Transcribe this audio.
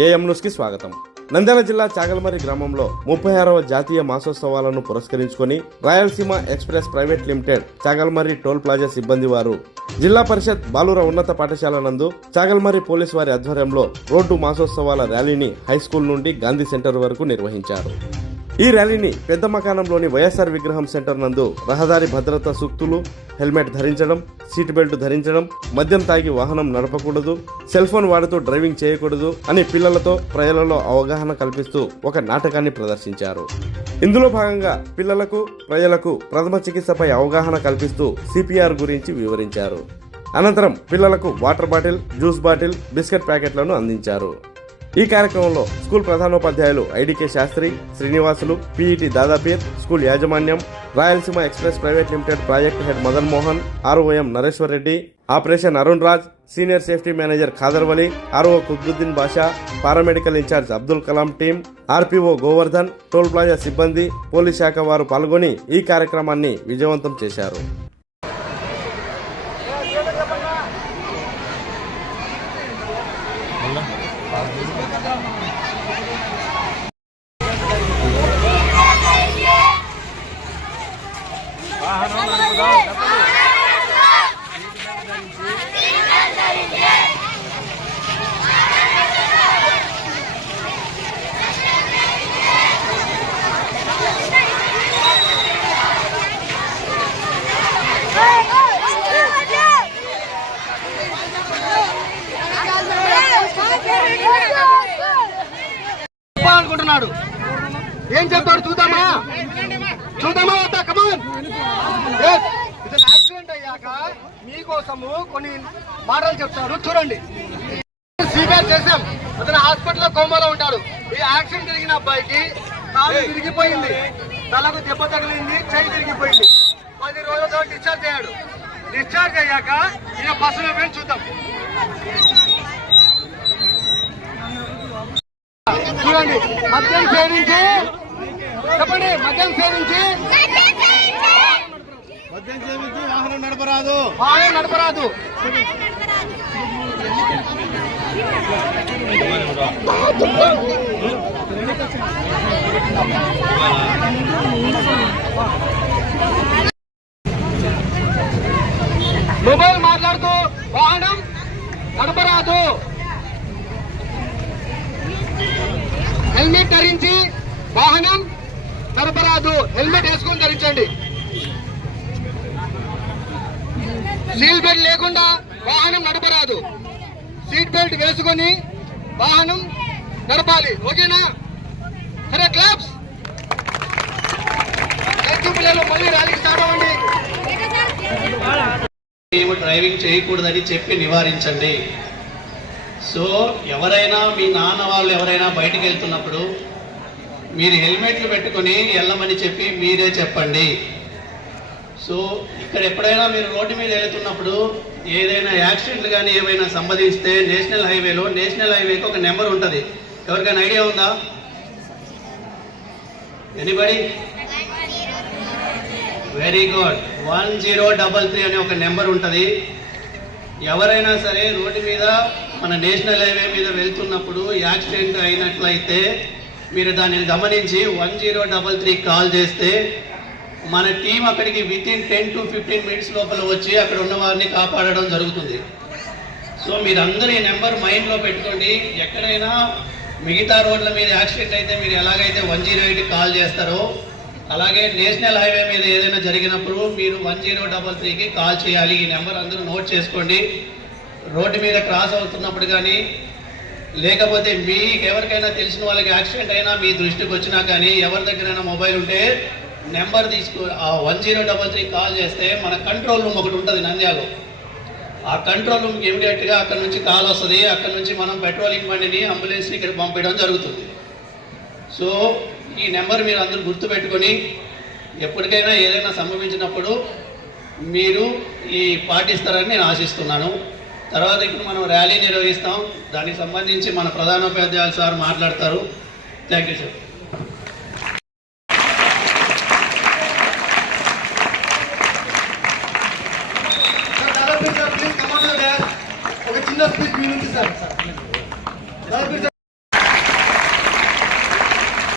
AM న్యూస్కి స్వాగతం. నంద్యాల జిల్లా చాగల్మర్రి గ్రామంలో 36వ జాతీయ మాసోత్సవాలను పురస్కరించుకొని Rayalaseema express private limited Chagalamarri toll plaza సిబ్బంది వారు జిల్లా పరిషత్ బాలుర ఉన్నత పాఠశాల నందు చాగల్మర్రి పోలీసు వారి ఆధ్వర్యంలో రోడ్డు మాసోత్సవాల ర్యాలీని హైస్కూల్ నుండి గాంధీ సెంటర్ వరకు నిర్వహించారు. ఈ ర్యాలీని పెద్ద మకానంలోని వైఎస్ఆర్ విగ్రహం సెంటర్ నందు రహదారి భద్రతా సూక్తులు, హెల్మెట్ ధరించడం, సీట్ బెల్ట్ ధరించడం, మద్యం తాగి వాహనం నడపకూడదు, సెల్ ఫోన్ వాడుతూ డ్రైవింగ్ చేయకూడదు అని పిల్లలతో ప్రజలలో అవగాహన కల్పిస్తూ ఒక నాటకాన్ని ప్రదర్శించారు. ఇందులో భాగంగా పిల్లలకు, ప్రజలకు ప్రథమ చికిత్సపై అవగాహన కల్పిస్తూ సిపిఆర్ గురించి వివరించారు. అనంతరం పిల్లలకు water bottle, juice bottle, biscuit ప్యాకెట్లను అందించారు. ఈ కార్యక్రమంలో స్కూల్ ప్రధానోపాధ్యాయులు ఐడికే శాస్త్రి, శ్రీనివాసులు, పిఈటి దాదాపీర్, స్కూల్ యాజమాన్యం, Rayalaseema express private limited project head Madan Mohan, ROM Nareshwar Reddy, operation Arun Raj, senior safety manager Khader Vali, RO Qutbuddin Basha, paramedical incharge Abdul Kalam team, RPO Govardhan, toll plaza సిబ్బంది, పోలీస్ శాఖ వారు పాల్గొని ఈ కార్యక్రమాన్ని విజయవంతం చేశారు. అనుకుంటున్నాడు ఏం చెప్తాడు చూద్దామా వద్దా? కమాన్. ఇతను యాక్సిడెంట్ అయ్యాక మీకోసము కొన్ని మాటలు చెప్తాడు, చూడండి. సిపిఆర్ చేసాం. అతను హాస్పిటల్లో కోమాలో ఉంటాడు. ఈ యాక్సిడెంట్ జరిగిన అబ్బాయికి కాలు తిరిగిపోయింది, తలకు దెబ్బ తగిలింది, చెయ్యి తిరిగిపోయింది. 10 రోజులతో డిశ్చార్జ్ అయ్యాడు. డిశ్చార్జ్ అయ్యాక ఈయన బస్సులో వెళ్ళి చూద్దాం. చూడండి, మద్యం సేవించి చెప్పండి, మద్యం సేవించి వాహనం నడపరాదు. మొబైల్ మాట్లాడుతూ వాహనం నడపరాదు. హెల్మెట్ ధరించి వాహనం నడపరాదు. హెల్మెట్ వేసుకొని ధరించండి. సీట్ బెల్ట్ లేకుండా వాహనం నడపరాదు. సీట్ బెల్ట్ వేసుకొని వాహనం నడపాలి. ఓకేనా? సరే, క్లాప్స్. పిల్లలు మళ్ళీ ర్యాలీకి స్టార్ట్ అవ్వండి. డ్రైవింగ్ చేయకూడదని చెప్పి నివారించండి. సో ఎవరైనా మీ నాన్న వాళ్ళు ఎవరైనా బయటికి వెళ్తున్నప్పుడు మీరు హెల్మెట్లు పెట్టుకొని వెళ్ళమని చెప్పి మీరే చెప్పండి. సో ఇక్కడ ఎప్పుడైనా మీరు రోడ్డు మీద వెళ్తున్నప్పుడు ఏదైనా యాక్సిడెంట్లు కానీ ఏమైనా సంభవిస్తే నేషనల్ హైవేకి ఒక నెంబర్ ఉంటుంది. ఎవరికైనా ఐడియా ఉందా? ఎనీబడి? Very good. 1033 అనే ఒక నెంబర్ ఉంటుంది. ఎవరైనా సరే రోడ్డు మీద మన నేషనల్ హైవే మీద వెళ్తున్నప్పుడు యాక్సిడెంట్ అయినట్లయితే మీరు దానిని గమనించి 1033 కాల్ చేస్తే మన టీం అక్కడికి వితిన్ 10 to 15 minutes లోపల వచ్చి అక్కడ ఉన్న వారిని కాపాడడం జరుగుతుంది. సో మీరందరూ ఈ నెంబర్ మైండ్లో పెట్టుకోండి. ఎక్కడైనా మిగతా రోడ్ల మీద యాక్సిడెంట్ అయితే మీరు ఎలాగైతే 108 కాల్ చేస్తారో అలాగే నేషనల్ హైవే మీద ఏదైనా జరిగినప్పుడు మీరు 1033కి కాల్ చేయాలి. ఈ నెంబర్ అందరూ నోట్ చేసుకోండి. రోడ్డు మీద క్రాస్ అవుతున్నప్పుడు కానీ లేకపోతే మీకు ఎవరికైనా తెలిసిన వాళ్ళకి యాక్సిడెంట్ అయినా మీ దృష్టికి వచ్చినా కానీ ఎవరి దగ్గరైనా మొబైల్ ఉంటే నెంబర్ ఆ 1033 కాల్ చేస్తే మన కంట్రోల్ రూమ్ ఒకటి ఉంటుంది నంద్యాలలో. ఆ కంట్రోల్ రూమ్కి ఇమీడియట్గా అక్కడ నుంచి కాల్ వస్తుంది. అక్కడ నుంచి మనం పెట్రోలింగ్ బండిని, అంబులెన్స్ని ఇక్కడ పంపించడం జరుగుతుంది. సో ఈ నెంబర్ మీరు అందరూ గుర్తుపెట్టుకొని ఎప్పటికైనా ఏదైనా సంభవించినప్పుడు మీరు ఈ పాటిస్తారని నేను ఆశిస్తున్నాను. తర్వాత ఇప్పుడు మనం ర్యాలీ నిర్వహిస్తాం. దానికి సంబంధించి మన ప్రధానోపాధ్యాయులు సార్ మాట్లాడతారు. Thank you sir.